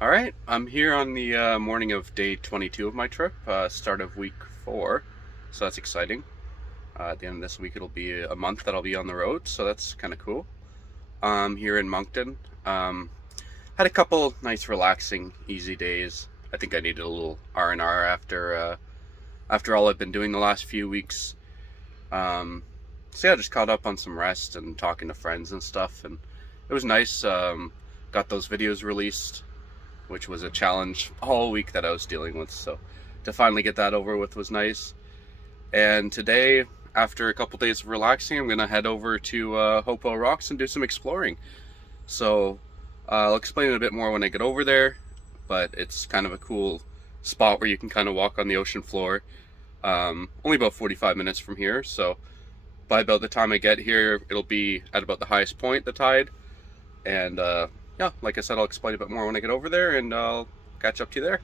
Alright, I'm here on the morning of day 22 of my trip, start of week 4, so that's exciting. At the end of this week it'll be a month that I'll be on the road, so that's kind of cool. Here in Moncton. Had a couple nice relaxing, easy days. I think I needed a little R&R after all I've been doing the last few weeks. So yeah, I just caught up on some rest and talking to friends and stuff, and it was nice. Got those videos released, which was a challenge all week that I was dealing with, so to finally get that over with was nice. And today, after a couple days of relaxing, I'm gonna head over to Hopewell Rocks and do some exploring. So I'll explain it a bit more when I get over there, but it's kind of a cool spot where you can kind of walk on the ocean floor. Only about 45 minutes from here, so by about the time I get here, it'll be at about the highest point, the tide. And yeah, like I said, I'll explain a bit more when I get over there, and I'll catch up to you there.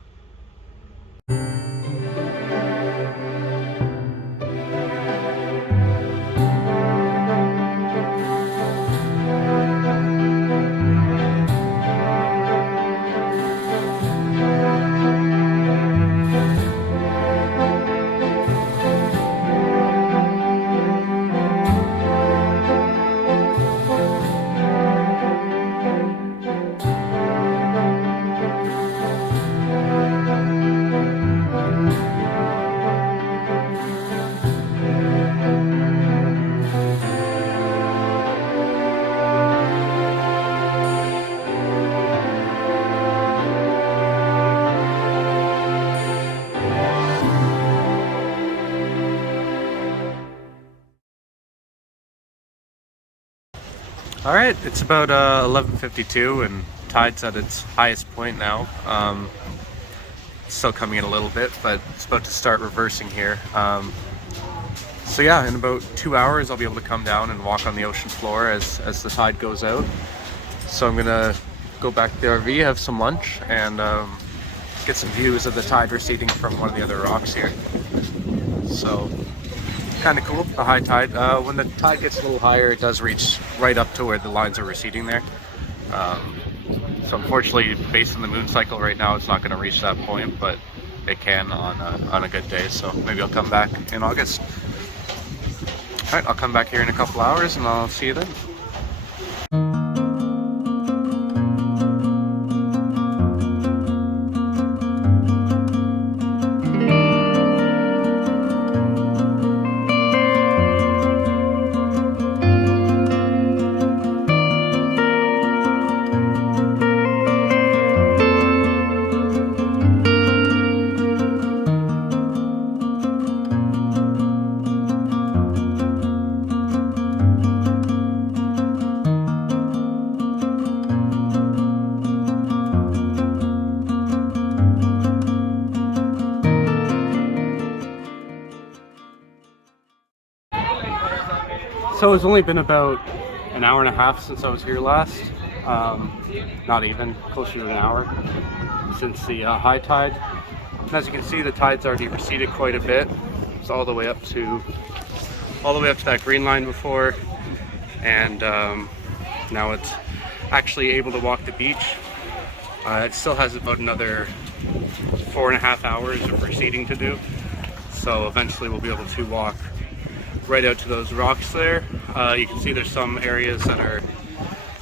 Alright, it's about 11:52 and tide's at its highest point now. It's still coming in a little bit, but it's about to start reversing here. So yeah, in about 2 hours I'll be able to come down and walk on the ocean floor as the tide goes out. So I'm gonna go back to the RV, have some lunch, and get some views of the tide receding from one of the other rocks here. So kind of cool, the high tide. When the tide gets a little higher, it does reach right up to where the lines are receding there. So unfortunately, based on the moon cycle right now, it's not going to reach that point, but it can on a good day. So maybe I'll come back in August. All right, I'll come back here in a couple hours and I'll see you then. So it's only been about an hour and a half since I was here last. Not even, closer to an hour since the high tide. And as you can see, the tide's already receded quite a bit. It's all the way up to that green line before, and now it's actually able to walk the beach. It still has about another 4.5 hours of receding to do, so eventually we'll be able to walk right out to those rocks there. You can see there's some areas that are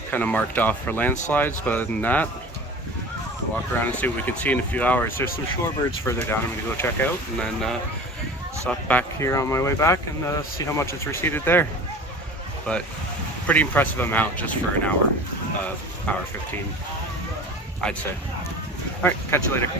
kind of marked off for landslides, but other than that, we'll walk around and see what we can see in a few hours. There's some shorebirds further down I'm going to go check out, and then stop back here on my way back and see how much it's receded there. But pretty impressive amount just for an hour, hour 15, I'd say. All right, catch you later.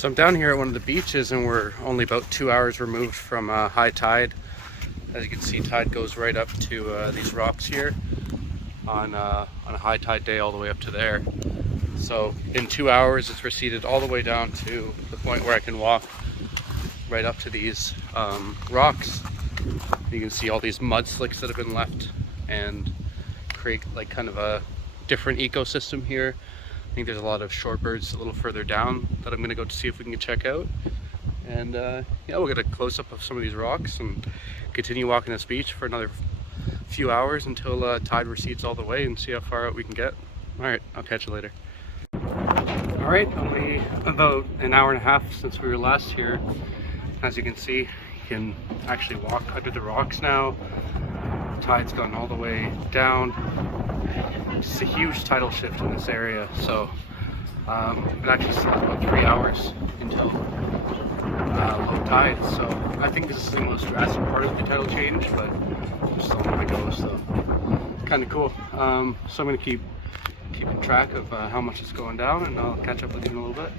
So I'm down here at one of the beaches, and we're only about 2 hours removed from high tide. As you can see, tide goes right up to these rocks here on a high tide day, all the way up to there. So in 2 hours, it's receded all the way down to the point where I can walk right up to these rocks. You can see all these mud slicks that have been left and create like kind of a different ecosystem here. I think there's a lot of shorebirds a little further down that I'm going to go to see if we can check out. And yeah, we'll get a close-up of some of these rocks and continue walking this beach for another few hours until tide recedes all the way, and see how far out we can get. Alright, I'll catch you later. Alright, only about an hour and a half since we were last here. As you can see, you can actually walk under the rocks now. The tide's gone all the way down. It's a huge tidal shift in this area, so it actually still has about 3 hours until low tide. So I think this is the most drastic part of the tidal change, but I'm still on my go, so kind of cool. So I'm going to keep keeping track of how much is going down, and I'll catch up with you in a little bit.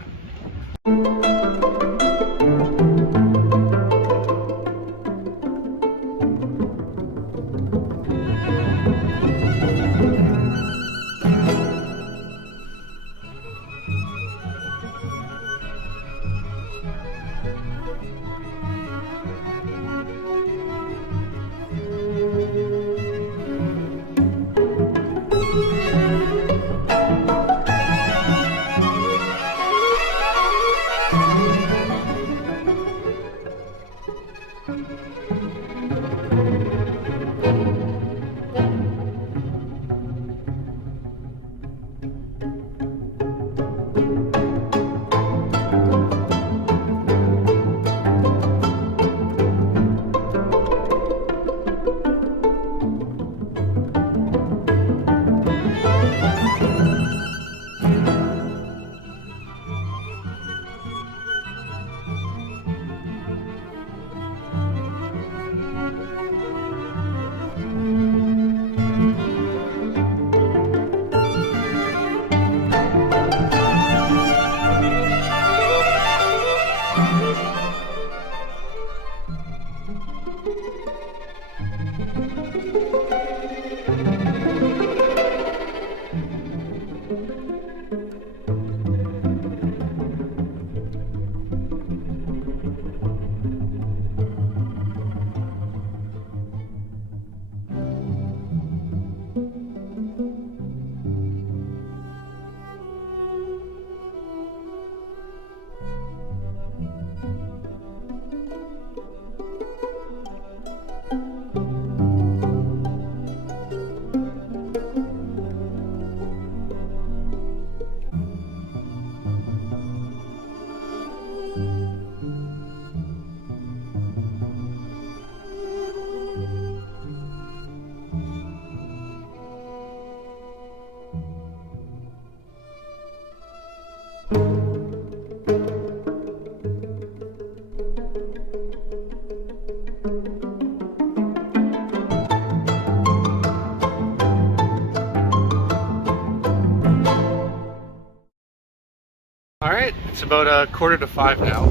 Alright, it's about 4:45 now,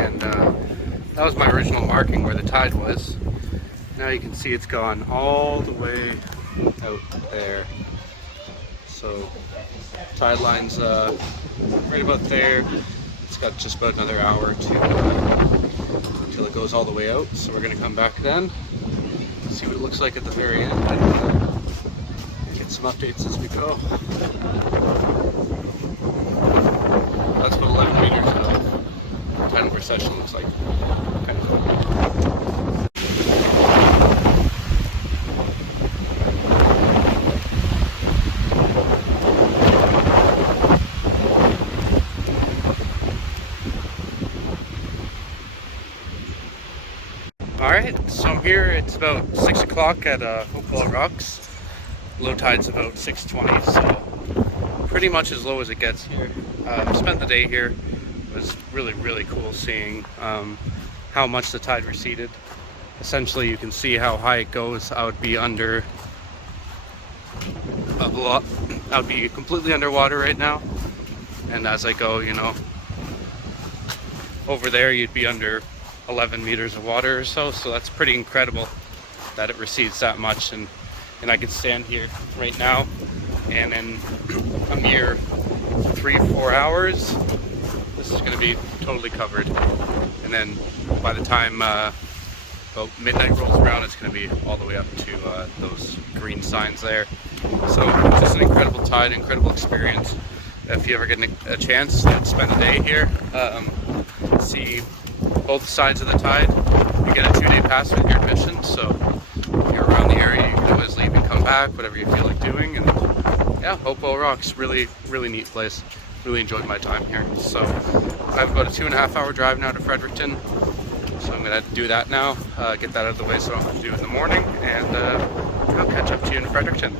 and that was my original marking where the tide was. Now you can see it's gone all the way out there. So tide line's right about there. It's got just about another hour until it goes all the way out. So we're going to come back then, see what it looks like at the very end, and get some updates as we go. That's what 11 meters of tidal recession looks like. Kind of cool. Alright, so I'm here. It's about 6 o'clock at Hopewell Rocks. Low tide's about 6:20, so pretty much as low as it gets here. Spent the day here. It was really cool seeing how much the tide receded. Essentially, you can see how high it goes. I would be under a lot. I would be completely underwater right now. And as I go, you know, over there you'd be under 11 meters of water or so. So that's pretty incredible that it recedes that much. And I can stand here right now, and in a mere 3-4 hours, this is going to be totally covered. And then by the time about midnight rolls around, it's going to be all the way up to those green signs there. So just an incredible tide, incredible experience. If you ever get a chance to spend a day here, see both sides of the tide, you get a 2-day pass with your admission. So if you're around the area, you can always leave and come back, whatever you feel like doing. And yeah, Hopewell Rocks, really neat place. Really enjoyed my time here. So I have about a 2.5-hour drive now to Fredericton. So I'm gonna do that now, get that out of the way so I don't have to do it in the morning, and I'll catch up to you in Fredericton.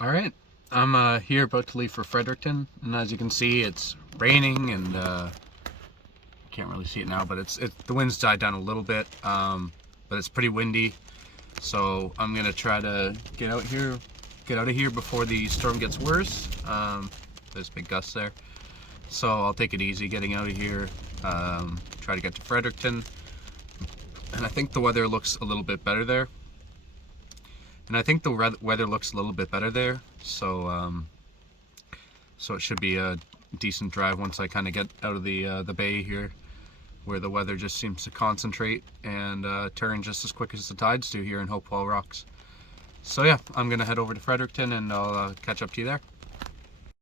Alright, I'm here about to leave for Fredericton, and as you can see, it's raining, and can't really see it now, but the wind's died down a little bit, but it's pretty windy. So I'm gonna try to get out of here before the storm gets worse. There's big gusts there, so I'll take it easy getting out of here. Try to get to Fredericton, and I think the weather looks a little bit better there. So so it should be a decent drive once I kind of get out of the bay here, where the weather just seems to concentrate and turn just as quick as the tides do here in Hopewell Rocks. So yeah, I'm gonna head over to Fredericton, and I'll catch up to you there.